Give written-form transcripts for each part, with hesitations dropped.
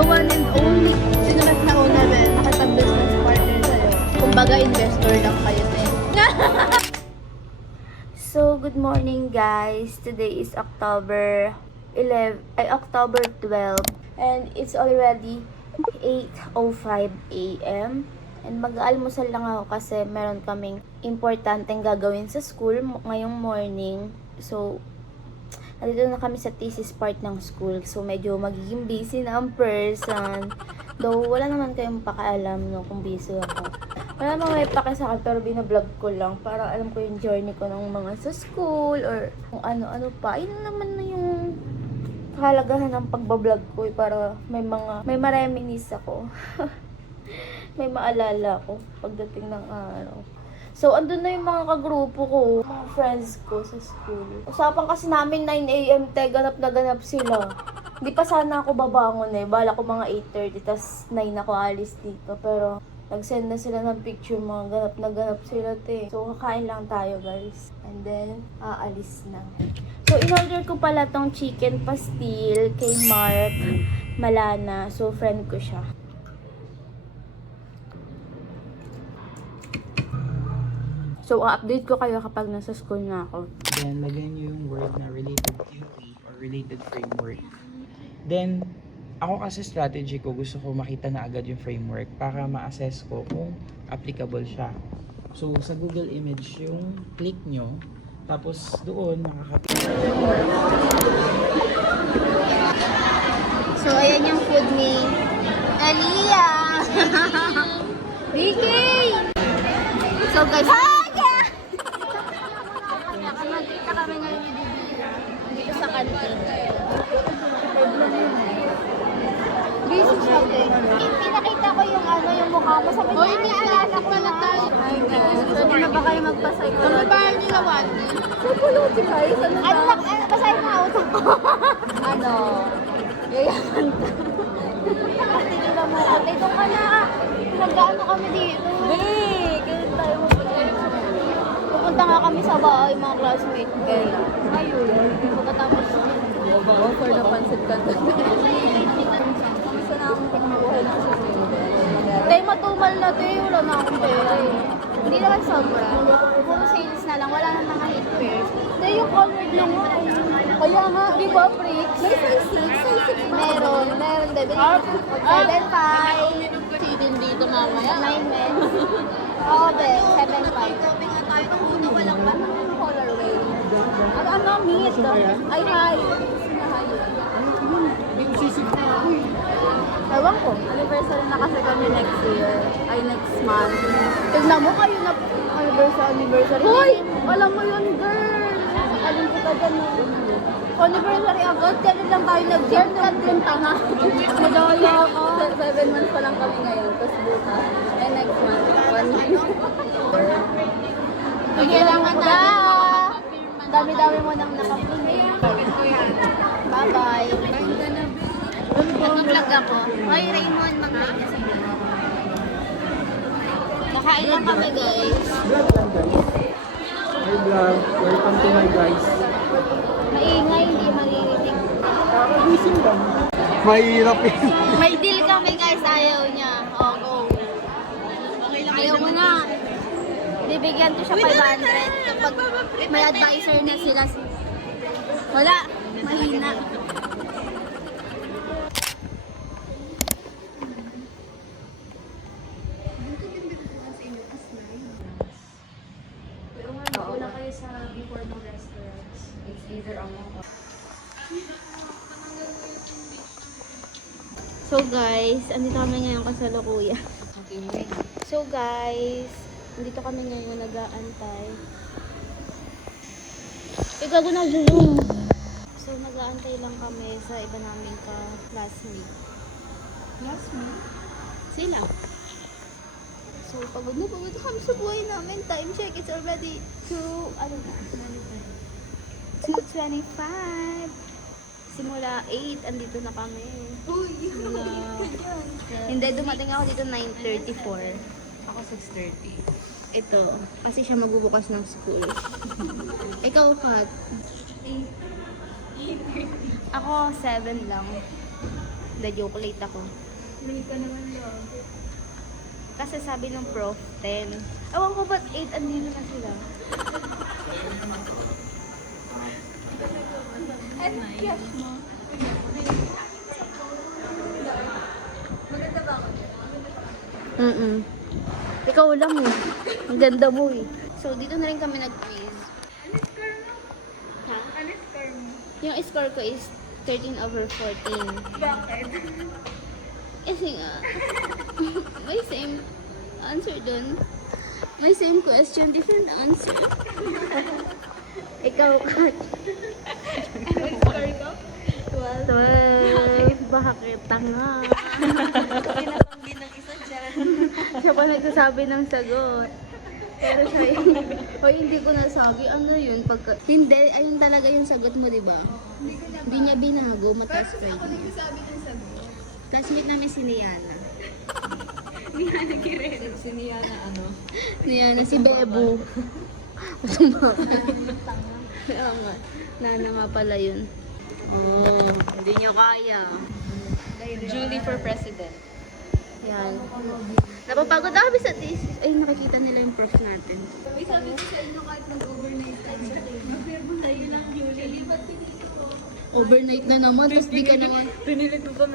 The one and only. Sino mas nauna rin? Nakapag-business partner sa'yo. Kumbaga, investor lang kayo din. So, good morning guys. Today is October 12 and it's already 8:05 a.m. and mag-aalmusal lang ako kasi meron kaming importanteng gagawin sa school ngayong morning. So, nandito na kami sa thesis part ng school. So, medyo magiging busy na ang person. Though, wala naman kayong pakialam no, kung busy ako. Wala namang may pake sa akin, pero binablog ko lang para alam ko yung journey ko ng mga sa school or kung ano-ano pa. Yun naman na yung kahalagahan ng pagbablog ko para may mareminis ako. May maalala ko pagdating ng araw. So, andun na yung mga kagrupo ko, mga friends ko sa school. Usapan kasi namin 9 a.m. ganap na ganap sila. Hindi pa sana ako babangon eh. Bala ko mga 8:30, tas 9 ako alis dito. Pero, nag-send na sila ng picture, mga ganap na ganap sila te. So, kakain lang tayo guys. And then, aalis na. So, in-order ko pala tong chicken pastil kay Mark Malana. So, friend ko siya. So, update ko kayo kapag nasa school na ako. Then, lagyan nyo yung word na related theory or related framework. Then, ako kasi strategy ko, gusto ko makita na agad yung framework para ma-assess ko kung applicable siya. So, sa Google Image, yung click nyo, tapos doon makakapit. So, ayan yung food ni Aliyah. Vicky! So, guys, nakita kami ngayon ni Didi dito sa kantin. Busy siya din. Pinakita ko yung yung mukha mo. Sabi niya, may anak pala tayo. Hi guys. Pwede na ba kayo magpa-psychology? Ano ba nila, Wati? Psychological? Basahin na auto ko. Yayaman ka. Ate, nila mo. Ate, doon ka na. Nag-ano kami dito. Kailan tayo pupunta nga kami sa bahay, mga classmate ko. Ayun. Pagkatapos offer na pansit ka doon. Kamusta na akong pagmabuhay na sa tayo matumal na tayo. Wala na akong pera eh. Hindi naman sobra. Puro sales na lang. Wala na mga hit pairs. Tayo yung colored lang mo. Kaya nga, di ba, Prix? May size 6. Meron din. 7.5. Sidin dito mamaya. 9 men. Oo, be. 7.5. Tayo ng una, walang colorway. Ano, meat? Ay, hi. Ewan ko. Anniversary na kasi kami next year. Ay, next month. Tignan mo kayo na anniversary. Hoy! Alam mo yun, girl. Alam ko ka dyan. Anniversary agad. Kaya lang tayo nag-gym. Nag-gymta na. Madala ako. 7 months pa lang kami ngayon. Tapos bukas. And next month. 1 month. Kailangan natin. Dami-dami mo nang nakapili. Bye-bye. Nag-vlog ako. Hoy, Raymond, mag-vlog na sa'yo. Nakain lang kami, guys. Vlog lang guys. Hi vlog. Welcome to my guys. Maingay, hindi maririnig. Kakagising lang. Mahirap eh. May deal kami, guys. Ayaw niya. Oh, go. Ayaw mo na. Bibigyan ko siya 500 kapag may advisor na sila. Wala. Mahina. So guys, andito kami ngayon kasalukuyan. So guys, andito kami ngayon nag-aantay. Ikaw na zoom. So nag-aantay lang kami sa iba namin ka-classmate. Classmate? Sila. So pagod na kami sa buhay namin. Time check, it's already 2:25. Simula 8, andito na kami. Hindi, dumating ako dito 9:34. Ako 6:30. Ito, kasi siya magbubukas ng school. Ikaw, Kat? Ako, 7 lang. joke late ako. Late ka naman lagi. Kasi sabi ng prof, 10. Ewan ko ba't 8 andito na sila. Ano cash mo? Maganda ba ako dyan? Ikaw lang eh. Ang ganda mo eh. So, dito na rin kami nag-quiz. Ano score mo? Ha? Ano score mo? Yung score ko is 13/14. Bakit? Kasi nga, may same answer dun. May same question, different answer. Ikaw, Kat. Ano score ko? 12. Bakit? Tanga. Pinatanggi ng isa siya. Siya pa nagsasabi ng sagot. Pero siya yung, hoy, hindi ko nasabi. Ano yun? Hindi, ayun talaga yung sagot mo, di ba? Hindi niya binago, mataas pa Ako yun. nagsasabi ng sagot. Classmate namin si Niana. Niana Guerrero. Si Niana ano? Niana, si Bebo. Masama. Kaya nga. Nana nga pala yun. Oh, hindi niyo kaya. Julie for president. Yan. Napapagod ako sa thesis. Ay, nakikita nila yung prof natin. May sabi ko sa inyo kahit mag-overnight tayo sa tayo. Mag-verbo tayo lang, Julie. Ba't pinili ko? Overnight na naman, tapos di ka naman. Pinilit ko pa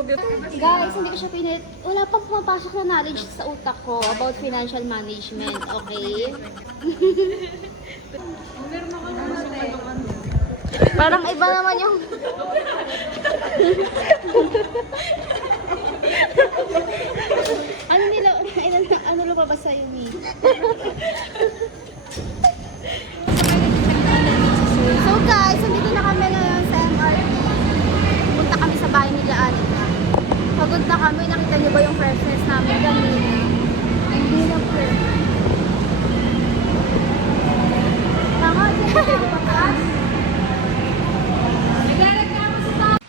Guys, hindi ko siya pinilit. Wala pang pumapasok na knowledge sa utak ko about financial management, okay? Meron ako naman eh. Parang iba naman yung... ano nila, ano lumabas sa'yo, Mi? So guys, nandito na kami ngayon sa MRT. Punta kami sa bahay nila Anika. Pagod na kami, nakita niyo ba yung freshness namin kanina? Hindi na po. Tama, dito na pataas. Nagreklamo sa tao.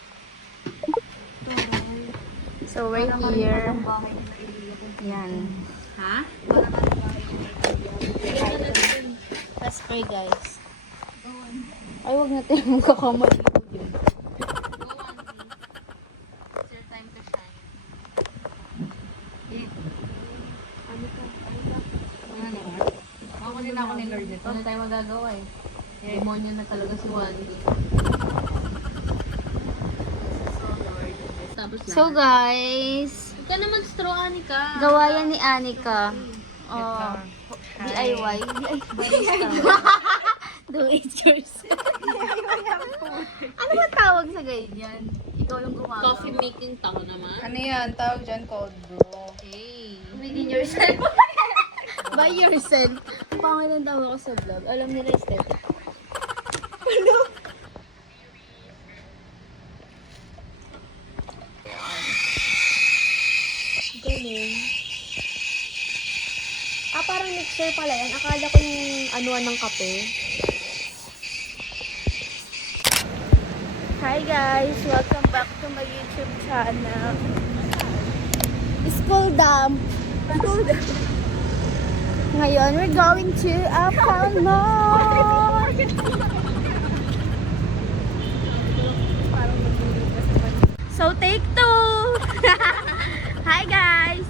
So we're here. Yan. Ha? Let's pray guys. Ay, wag natin magkakamali ko dyan. It's your time to shine. Makunin ako ni Lord nito. Ano tayo magagawa eh? Demonyo na talaga si Wandy. Tapos So guys, Huwag ka naman straw, Anika. gawa yan ni Anika. Oh, DIY. Do it yourself. Ano ba tawag sa ganyan? Ikaw yung gumagawa. Coffee making tao naman. Ano yan? Tawag dyan cold brew. Okay. Within yourself. By yourself. Pangalan daw ako sa vlog. Alam nila yung step. Galing. Parang mixer pala yan. Akala ko yung anuan ng kape. Hi guys! Welcome back to my YouTube channel. School Dump. Ngayon, we're going to Uptown Mall. So, take two! Hi guys!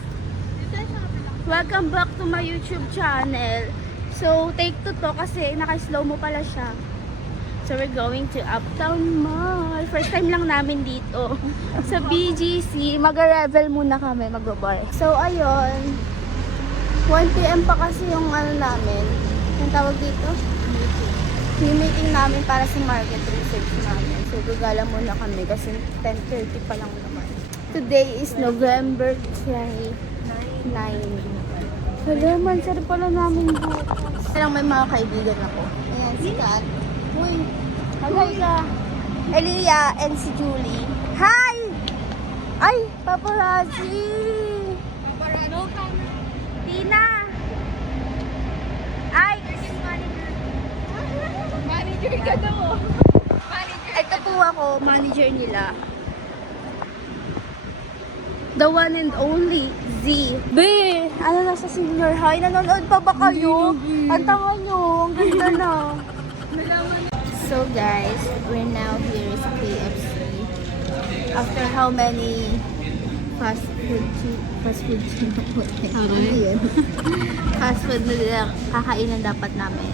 Welcome back to my YouTube channel. So, take two to kasi naka-slow mo pala siya. So, we're going to Uptown Mall. First time lang namin dito. Sa BGC. Mag-revel muna kami. Mag-bar. So, ayun. 1 PM pa kasi yung ano namin. Yung tawag dito? Yung meeting namin para sa market research namin. So, gagala muna kami kasi 10:30 pa lang naman. Today is November 29. Wala man, sir pala namin bukas. Kailang may mga kaibigan ako. Ayan, si Kat. Uy, hi ka. Elia and si Julie. Hi! Ay, paparazzi! No camera. Tina! Ay! Manager ka daw. Manager. Ito po ako, manager nila. The one and only, Z. B! Ano na sa senior high? Nanonood pa ba kayo? Ang tanga nyo. Ang ganda na. So guys, we're now here sa KFC. After how many fast food ano yun? Fast food na kakainan dapat namin.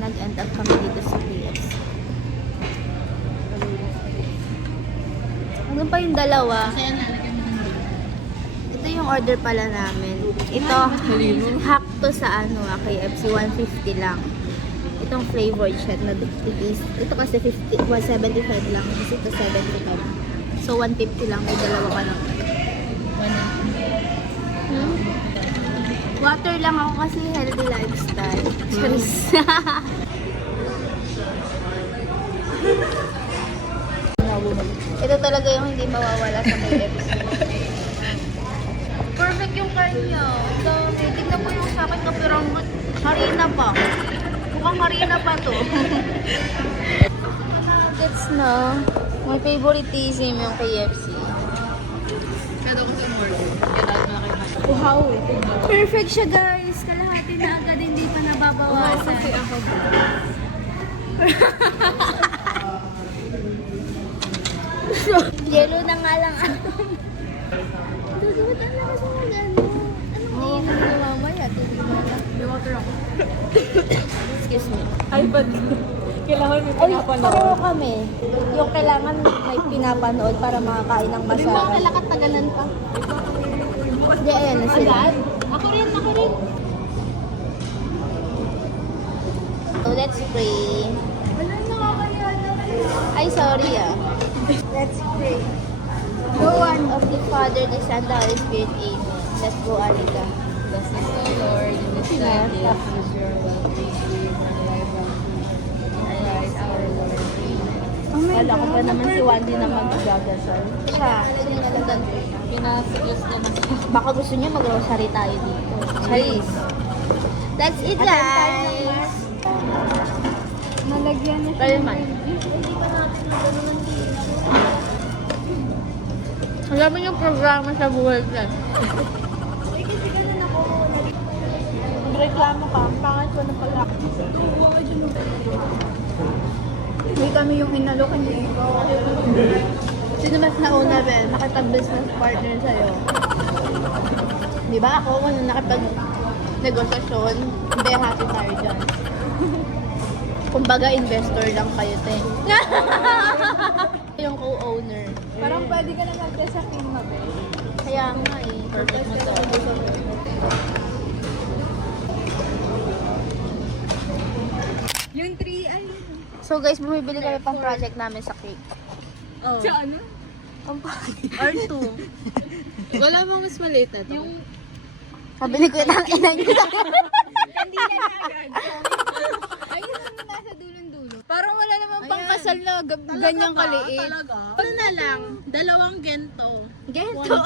Nag-end up kami dito sa KFC. Ano pa yung dalawa? Ito yung order pala namin. Ito, hack to sa KFC, 150 lang. Itong flavored siya na ito kasi 175 lang. Kasi ito 75. So, 150 lang. May dalawa ka lang. Water lang ako kasi healthy lifestyle. Charis. Ito talaga yung hindi mawawala sa KFC. Perfect yung kanya. Tignan mo yung sa akin na pirang harina pa. Mukhang harina pa to. That's no. My favoritism yung KFC. Wow. Perfect siya guys. Kalahati na agad, hindi pa nababawasan. Yellow na nga lang. Dudutan lang sa mga ano. Anong mamaya? Excuse me. Ay, ba't? Kailangan may Ay, pinapanood. pareho kami. Yung kailangan may pinapanood para makakain ng Sabi mo, masarap. kailangan tagalan pa. Hindi, ayan na sila. Ako rin, ako rin. So, let's pray. Wala nakakaya na. Ay, sorry ah. Let's pray. No one of the Father, the Son, the Holy Spirit, Amen. Let's go, Alika. Bless us, O Lord, in this time, is your will, please be for the life of Christ our Lord. Amen. Wala ko pa naman si Wandy na mag-gagasal. Siya, sinusundan ko. Pinasiklas na na. Baka gusto niya mag-rosary tayo dito. Charis. That's it, guys. Nalagyan niya. Tayo man. Alam mo yung programa sa Google Plus. Reklamo ka, ang pangit ko na pala. Hindi kami yung inalok, hindi ikaw. Sino mas nauna, Bel? Makipag-business partner sa'yo. Di ba ako, kung nakipag-negosasyon, hindi happy tayo dyan. Kumbaga, investor lang kayo, te. Yung co-owner. Parang pwede ka na nagdasa king na, Bel. Kaya nga eh. Perfect mo to. Yung 3 ay... So guys, bumibili kami pang project namin sa cake. Oh. Sa ano? R2. Wala bang mas maliit na to? Yung... Pabili ko yung ina niyo. Hindi na agad. Ayun lang nasa dulong-dulo. Parang wala naman pang kasal na ganyang kaliit. Ano na lang, dalawang gento. Gento.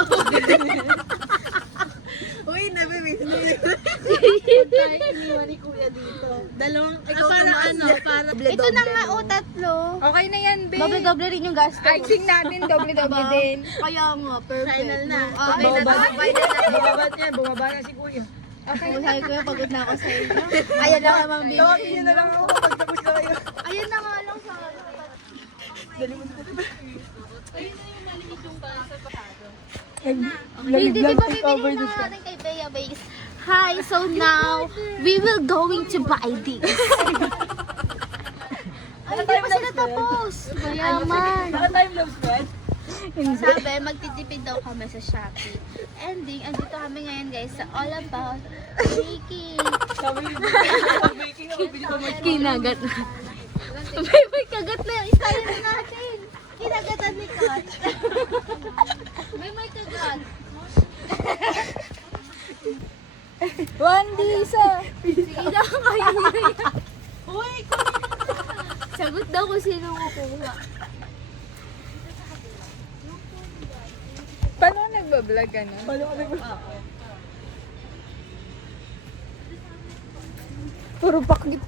Uy, nabibitin mo yun. Tayo iniwan ni Kuya dito. Dalawang, para ano, para... Ito na nga o, tatlo. Okay na yan, babe. Doble-doble rin yung gasto. Icing natin, doble-doble din. Kaya nga, perfect. Final na. Okay na to. Bumaba na si Kuya. Sabi ko, pagod na ako sa inyo. Ayan lang naman Tawagin niyo na lang ako pag tapos na kayo. Ayun na nga lang sa Hindi, di ba bibili na natin kay Bea Bakes? Hi, so now, we will going to buy this. Ay, hindi pa sila tapos. Mayaman. Naka-time lapse ba? Sabi, magtitipid daw kami sa Shopee. Ending, andito kami ngayon guys sa All About Baking. Kinagat na. May kagat na yung isayin na natin. Kinagatan ni Kat. May kagat. Wandy, isa. Sige na, kaya nyo yan. Uy, sagot daw kung sino kukuha. Paano ka nagbablog ka na? Puro pakgit.